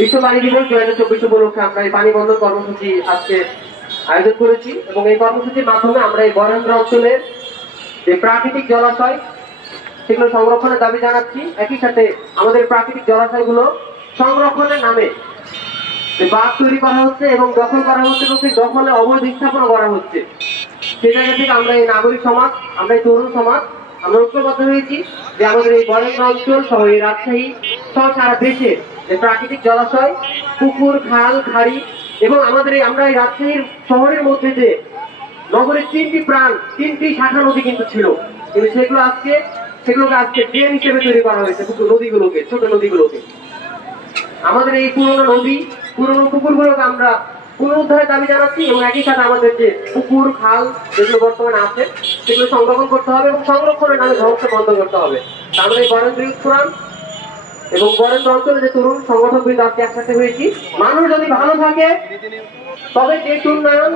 বিশ্ব পানি দিবস দুই হাজার চব্বিশ উপলক্ষে আমরা এই পানি বন্ধন কর্মসূচি আজকে আয়োজন করেছি এবং এই কর্মসূচির মাধ্যমে আমরা এই বরেন্দ্র অঞ্চলের যে প্রাকৃতিক জলাশয়, সেগুলো সংরক্ষণের দাবি জানাচ্ছি। একই সাথে আমাদের প্রাকৃতিক জলাশয়গুলো সংরক্ষণের নামে বাঘ তৈরি করা হচ্ছে এবং দখল করা হচ্ছে এবং সেই দখলে অবৈধ স্থাপনা করা হচ্ছে। সেই জায়গা থেকে আমরা এই নাগরিক সমাজ, আমরা এই তরুণ সমাজ আমরা ঐক্যবদ্ধ হয়েছি যে আমাদের এই বরেন্দ্র অঞ্চল এই রাজশাহী সহ সারা দেশে যে প্রাকৃতিক জলাশয়, পুকুর, খাল, খাড়ি এবং আমাদের এই আমরা এই রাজশাহীর শহরের মধ্যে যে নগরের তিনটি প্রাণ, তিনটি শাখা নদী কিন্তু ছিল। কিন্তু সেগুলো আজকে সেগুলোকে আজকে ড্রেন হিসেবে তৈরি করা হয়েছে, পুকুর নদীগুলোকে, ছোট নদীগুলোকে। আমাদের এই পুরনো নদী, পুরনো পুকুরগুলোকে আমরা পুনরুদ্ধারের দাবি জানাচ্ছি এবং একই সাথে আমাদের যে পুকুর, খাল যেগুলো বর্তমানে আছে, সেগুলো সংরক্ষণ করতে হবে এবং সংরক্ষণের নামে ধ্বংস বন্ধ করতে হবে। তা আমরা এই বরেন্দ্র ইউথ এবং বরেন্দ্র অঞ্চলে যে তরুণ সংগঠন বৃন্দ আজকে একসাথে হয়েছি, মানুষ যদি ভালো থাকে, তবে দেশ উন্নয়ন,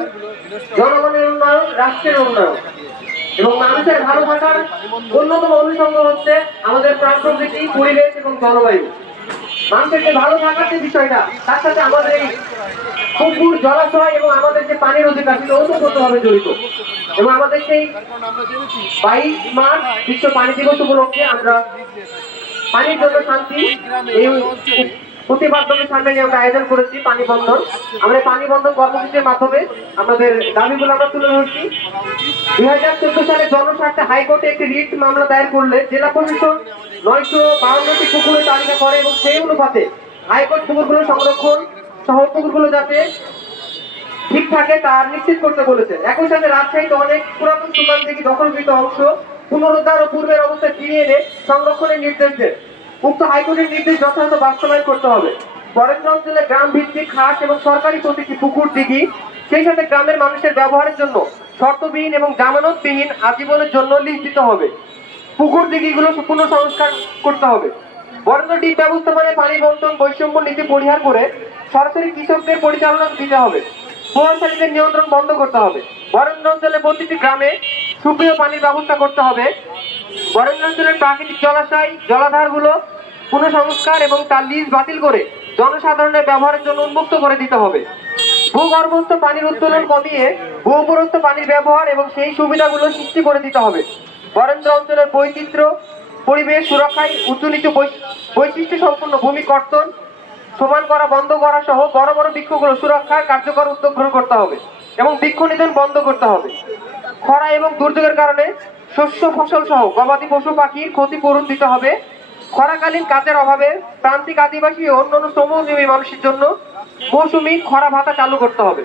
জনগণের উন্নয়ন, রাষ্ট্রের উন্নয়ন এবং মানুষের ভালো থাকার অন্যতম অনুষঙ্গ হচ্ছে আমাদের প্রাণ প্রকৃতি পরিবেশ এবং জলবায়ু। মানুষের যে ভালো থাকার যে বিষয়টা, তার সাথে আমাদের এই পুকুর জলাশয় এবং আমাদের যে পানির অধিকার, সেটা ওতপ্রোতভাবে জড়িত। এবং আমাদের সেই বাইশ মার্চ বিশ্ব পানি দিবস উপলক্ষে আমরা পানির জন্য শান্তি, এই প্রতিবাদনের সামনে আমরা আয়োজন করেছি, পানি আমরা পানি মাধ্যমে আমাদের আমরা তুলে দুই হাজার একটি রিট দায়ের করলে জেলা নয়শো পুকুরের এবং সেই অনুপাতে পুকুরগুলো সংরক্ষণ সহ পুকুরগুলো যাতে ঠিক থাকে তা নিশ্চিত করতে বলেছেন একই সাথে রাজশাহীতে অনেক পুরাতন দখলকৃত অংশ পুনরুদ্ধার ও পূর্বের অবস্থায় ফিরিয়ে এনে সংরক্ষণের নির্দেশ দেন উক্ত হাইকোর্টের নির্দেশ যথাযথ বাস্তবায়ন করতে হবে। বরেন্দ্র অঞ্চলে গ্রাম ভিত্তিক খাস এবং সরকারি প্রতীকী পুকুর, দিঘি, সেই সাথে গ্রামের মানুষের ব্যবহারের জন্য শর্তবিহীন এবং জামানতবিহীন আজীবনের জন্য লিজ দিতে হবে। পুকুর, দিঘিগুলো পুনঃ সংস্কার করতে হবে। বরেন্দ্র দ্বীপ ব্যবস্থাপনায় পানি বন্টন, বৈষম্য নীতি পরিহার করে সরাসরি কৃষকদের পরিচালনা দিতে হবে। প্রভাবশালীদের নিয়ন্ত্রণ বন্ধ করতে হবে। বরেন্দ্র অঞ্চলে প্রতিটি গ্রামে সুপ্রিয় পানির ব্যবস্থা করতে হবে। বরেন্দ্র অঞ্চলের প্রাকৃতিক জলাশয়, জলাধারগুলো পুনঃসংস্কার এবং তার লিজ বাতিল করে জনসাধারণের ব্যবহারের জন্য উন্মুক্ত করে দিতে হবে। ভূগর্ভস্থ পানির উত্তোলন কমিয়ে ভূপরস্থ পানির ব্যবহার এবং সেই সুবিধাগুলো সৃষ্টি করে দিতে হবে। বরেন্দ্র অঞ্চলের বৈচিত্র্য, পরিবেশ সুরক্ষায় উঁচু বৈশিষ্ট্য সম্পন্ন ভূমি কর্তন, সমান করা বন্ধ করা সহ বড় বড় বৃক্ষগুলো সুরক্ষায় কার্যকর উদ্যোগ গ্রহণ করতে হবে এবং বৃক্ষ নিধন বন্ধ করতে হবে। খরা এবং দুর্যোগের কারণে শস্য ফসল সহ গবাদি পশু পাখির ক্ষতিপূরণ দিতে হবে। খরাকালীন কাজের অভাবে প্রান্তিক আদিবাসী ও অন্যান্য শ্রমজীবী মানুষের জন্য মৌসুমী খরা ভাতা চালু করতে হবে।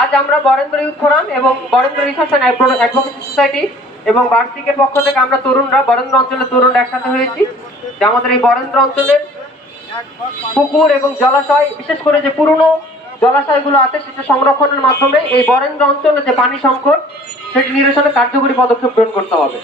আজ আমরা বরেন্দ্র ইউথ ফোরাম এবং Barendra research and advocacy society এবং বার্ষিকের পক্ষ থেকে আমরা তরুণরা, বরেন্দ্র অঞ্চলের তরুণরা একসাথে হয়েছি যে আমাদের এই বরেন্দ্র অঞ্চলের পুকুর এবং জলাশয়, বিশেষ করে যে পুরনো জলাশয়গুলো আছে সেটা সংরক্ষণের মাধ্যমে এই বরেন্দ্র অঞ্চলে যে পানি সংকট, সেটি নিরসনে কার্যকরী পদক্ষেপ গ্রহণ করতে হবে।